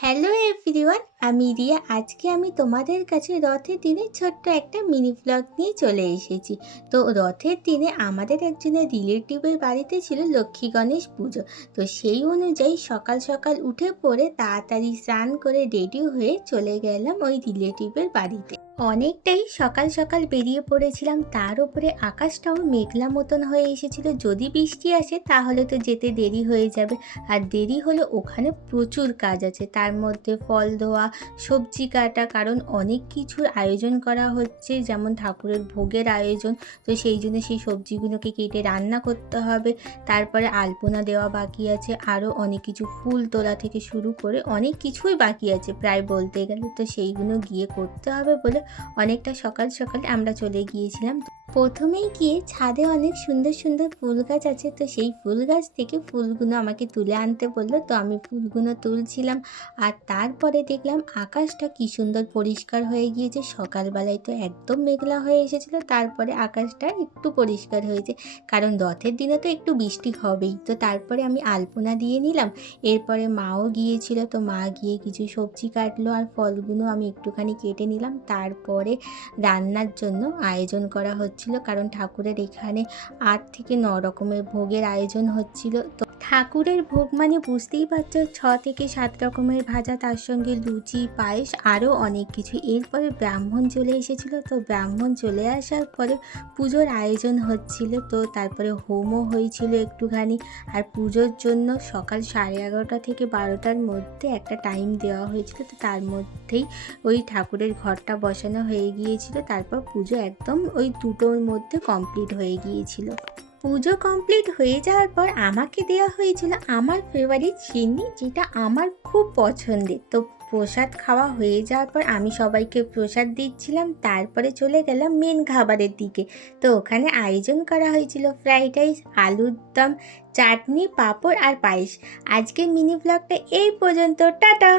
Hello everyone, আমি রিয়া। আজকে আমি তোমাদের কাছে রথের দিনে ছোট্ট একটা মিনি ব্লগ নিয়ে চলে এসেছি। তো রথের দিনে আমাদের একজনের রিলেটিভের বাড়িতে ছিল লক্ষ্মী গণেশ পুজো। তো সেই অনুযায়ী সকাল সকাল উঠে পড়ে তাড়াতাড়ি স্নান করে রেডি হয়ে চলে গেলাম ওই রিলেটিভের বাড়িতে। অনেকটাই সকাল সকাল বেরিয়ে পড়েছিলাম, তার উপরে আকাশটাও মেঘলা মতন হয়ে এসেছিল। যদি বৃষ্টি আসে তাহলে তো যেতে দেরি হয়ে যাবে, আর দেরি হলে ওখানে প্রচুর কাজ আছে, তার মধ্যে ফল ধোয়া, সবজি কাটা, কারণ অনেক কিছুর আয়োজন করা হচ্ছে, যেমন ঠাকুরের ভোগের আয়োজন। তো সেই জন্য সেই সবজিগুলোকে কেটে রান্না করতে হবে। তারপরে আলপনা দেওয়া বাকি আছে, আরও অনেক কিছু ফুল তোলা থেকে শুরু করে অনেক কিছুই বাকি আছে প্রায় বলতে গেলে। তো সেইগুলো গিয়ে করতে হবে বলে অনেকটা সকাল সকাল আমরা চলে গিয়েছিলাম। প্রথমেই গিয়ে ছাদে অনেক সুন্দর সুন্দর ফুল গাছ আছে, তো সেই ফুল গাছ থেকে ফুলগুলো আমাকে তুলে আনতে বললো। তো আমি ফুলগুলো তুলছিলাম, আর তারপরে দেখলাম আকাশটা কি সুন্দর পরিষ্কার হয়ে গিয়েছে। সকালবেলায় তো একদম মেঘলা হয়ে এসেছিলো, তারপরে আকাশটা একটু পরিষ্কার হয়েছে, কারণ রথের দিনে তো একটু বৃষ্টি হবেই। তো তারপরে আমি আলপনা দিয়ে নিলাম। এরপরে মাও গিয়েছিল, তো মা গিয়ে কিছু সবজি কাটলো, আর ফলগুলো আমি একটুখানি কেটে নিলাম। তারপরে রান্নার জন্য আয়োজন করা হচ্ছিল, কারণ ঠাকুরের এখানে ৮ থেকে ৯ রকমের ভোগের আয়োজন হচ্ছিল। তো ঠাকুরের ভোগ মানে বুঝতেই পারছো, ৬ থেকে ৭ রকমের ভাজা, তার সঙ্গে লুচি, পায়েস, আরও অনেক কিছু। এরপরে ব্রাহ্মণ চলে এসেছিলো। তো ব্রাহ্মণ চলে আসার পরে পুজোর আয়োজন হচ্ছিল। তো তারপরে হোমও হয়েছিল একটুখানি। আর পুজোর জন্য সকাল 11:30 থেকে 12টার মধ্যে একটা টাইম দেওয়া হয়েছিল। তো তার মধ্যেই ওই ঠাকুরের ঘরটা বসানো হয়ে গিয়েছিল। তারপর পুজো একদম ওই 2টোর মধ্যে কমপ্লিট হয়ে গিয়েছিল। পুজো কমপ্লিট হয়ে যাওয়ার পর আমাকে দেওয়া হয়েছিল আমার ফেভারিট সিন্নি, যেটা আমার খুব পছন্দের। তো প্রসাদ খাওয়া হয়ে যাওয়ার পর আমি সবাইকে প্রসাদ দিচ্ছিলাম। তারপরে চলে গেলাম মেন খাবারের দিকে। তো ওখানে আয়োজন করা হয়েছিল ফ্রাইড রাইস, আলুর দম, চাটনি, পাঁপড় আর পায়েস। আজকের মিনি ব্লগটা এই পর্যন্ত। টাটা।